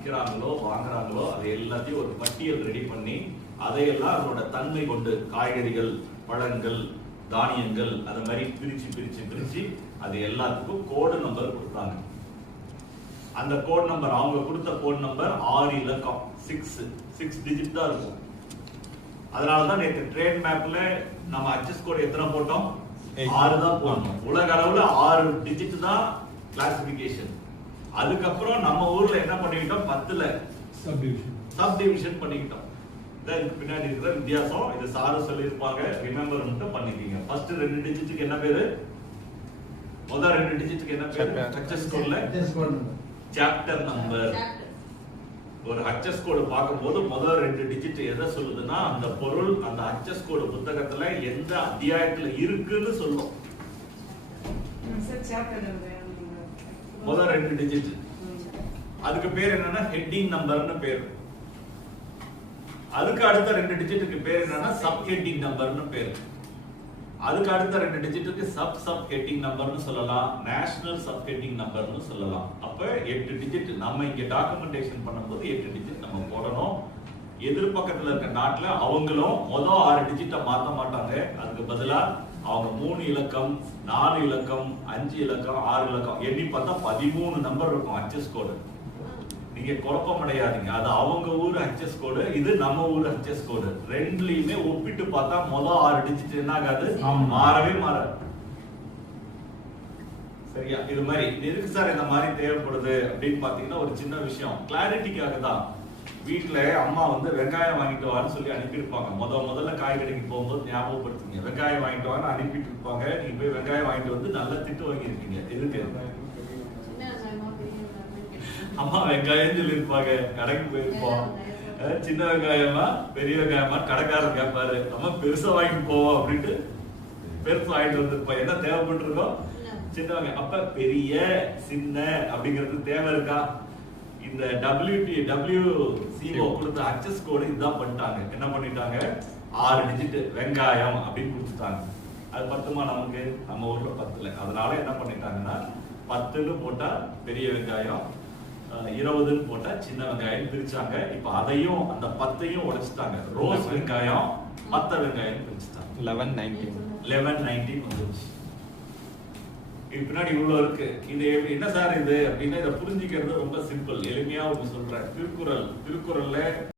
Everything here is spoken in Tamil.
விற்கிறாங்களோ வாங்குறாங்களோ அது எல்லாத்தையும் ஒரு பட்டியல் ரெடி பண்ணி அதையெல்லாம் அதோட தன்மை கொண்டு காய்கறிகள், பழங்கள், தானியங்கள் அது மாதிரி பிரிச்சு அது எல்லாத்துக்கும் கோடு நம்பர் கொடுத்தாங்க. அந்த கோட் நம்பர் அவங்க கொடுத்த கோட் நம்பர் 6 இலக்கம், 6 டிஜிட் தான் இருக்கும். அதனாலதான் நேற்று ட்ரேட் மேப்ல நம்ம அட்ஜஸ்ட் கோட் எத்தனை போட்டோம்? 6 தான் போடணும். உலக அளவுல 6 டிஜிட் தான் கிளாசிபிகேஷன். அதுக்கப்புறம் நம்ம ஊர்ல என்ன பண்ணிக்கிட்டோம்? 10ல சப் டிவிஷன் பண்ணிக்கிட்டோம். இதுக்கு பின்னாடி இருக்கிற வித்தியாசம். இது சாரு சொல்லியிருப்பாங்க, ரிமெம்பர் மட்டும் பண்ணிக்கீங்க. ஃபர்ஸ்ட் 2 டிஜிட்டுக்கு என்ன பேரு? முதல் 2 டிஜிட்டுக்கு என்ன பேரு? அட்ஜஸ்ட் கோட்ல சாப்டர் நம்பர். ஒரு அட்ஜஸ்ட் கோடு பார்க்கும்போது முதல் 2 டிஜிட் எதை சொல்லுதுன்னா அந்த பொருள் அந்த அட்ஜஸ்ட் கோடு புத்தகத்துல எந்த அத்தியாயத்துல இருக்குன்னு சொல்லும். முதல் 2 டிஜிட். அதுக்கு பேர் என்னன்னா ஹெட்டிங் நம்பர்னு பேர். அதுக்கு அடுத்த 2 டிஜிட்டுக்கு பேர் என்னன்னா சப் ஹெட்டிங் நம்பர்னு பேர். அதுக்கு அடுத்த 2 டிஜிட்டுக்கு சப் ஹெட்டிங் நம்பர்னு சொல்லலாம், நேஷனல் சப் ஹெட்டிங் நம்பர்னு சொல்லலாம். அப்ப 8 டிஜிட் நம்ம இங்க டாக்குமெண்டேஷன் பண்ணும்போது 8 டிஜிட் நம்ம போடணும். எதிர்பக்கத்துல இருக்க நாட்டுல அவங்களும் மொதல் 6 டிஜிட்டை மாத்த மாட்டாங்க. அதுக்கு பதிலா அவங்க 3 இலக்கம், 4 இலக்கம், 5 இலக்கம், 6 இலக்கம் எண்ணி பார்த்தா 13 நம்பர் இருக்கும் அட்ஜஸ்ட் கோடு. நீங்க குழப்பம் அடையாதீங்க. அது அவங்க ஊர் அட்ஜஸ்ட் கோடு, இது நம்ம ஊர் அட்ஜஸ்ட் கோடு. ரெண்டுலயுமே ஒப்பிட்டு பார்த்தா மொதல் 6 டிஜிட் என்ன ஆகாது? மாறவே மாறாது. சரியா? இது மாதிரி எதுக்கு சார் இந்த மாதிரி தேவைப்படுது அப்படின்னு பாத்தீங்கன்னா ஒரு சின்ன விஷயம் கிளாரிட்டிக்காக தான். வீட்டுல அம்மா வந்து வெங்காயம் வாங்கிட்டு வான்னு சொல்லி அனுப்பியிருப்பாங்க. முதல்ல காய்கறிக்கு போகும்போது ஞாபகப்படுத்துங்க, வெங்காயம் வாங்கிட்டு வான்னு அனுப்பிட்டு இருப்பாங்க. நீங்க போய் வெங்காயம் வாங்கிட்டு வந்து நல்ல திட்டு வாங்கியிருக்கீங்க. எதுக்கு? அம்மா வெங்காயம் சொல்லியிருப்பாங்க. கடைக்கு போயிருப்போம், சின்ன வெங்காயமா பெரிய வெங்காயமா கடைக்காரர் கேட்பாரு, நம்ம பெருசா வாங்கிட்டு போவோம் அப்படின்ட்டு பெருசா வாங்கிட்டு வந்திருப்போம். என்ன தேவைப்பட்டிருக்கோம்? சின்ன வெங்காயம். அப்ப பெரிய சின்ன அப்படிங்கிறது தேவை இருக்கா? இந்த WCO கொடுத்த அட்ஜஸ்ட் கோடு இதுதான் பண்ணிட்டாங்க. என்ன பண்ணிட்டாங்க? 6 டிஜிட் வெங்காயம் அப்படின்னு கொடுத்துட்டாங்க. அது 10மா நமக்கு? நம்ம ஊர்ல 10ல. அதனால என்ன பண்ணிட்டாங்கன்னா 10ன்னு போட்டா பெரிய வெங்காயம், 20ன்னு போட்டா சின்ன வெங்காயம் பிரிச்சாங்க. இப்ப அதையும் அந்த 10ஐயும் உடைச்சிட்டாங்க. ரோஸ் வெங்காயம், மத்த வெங்காயம் பிரிச்சுட்டாங்க. 11-19 வந்துருச்சு. இது பின்னாடி இவ்வளவு இருக்கு. இது என்ன சார் இது அப்படின்னா இதை புரிஞ்சுக்கிறது ரொம்ப சிம்பிள். எளிமையா ஒண்ணு சொல்றேன். திருக்குறள்ல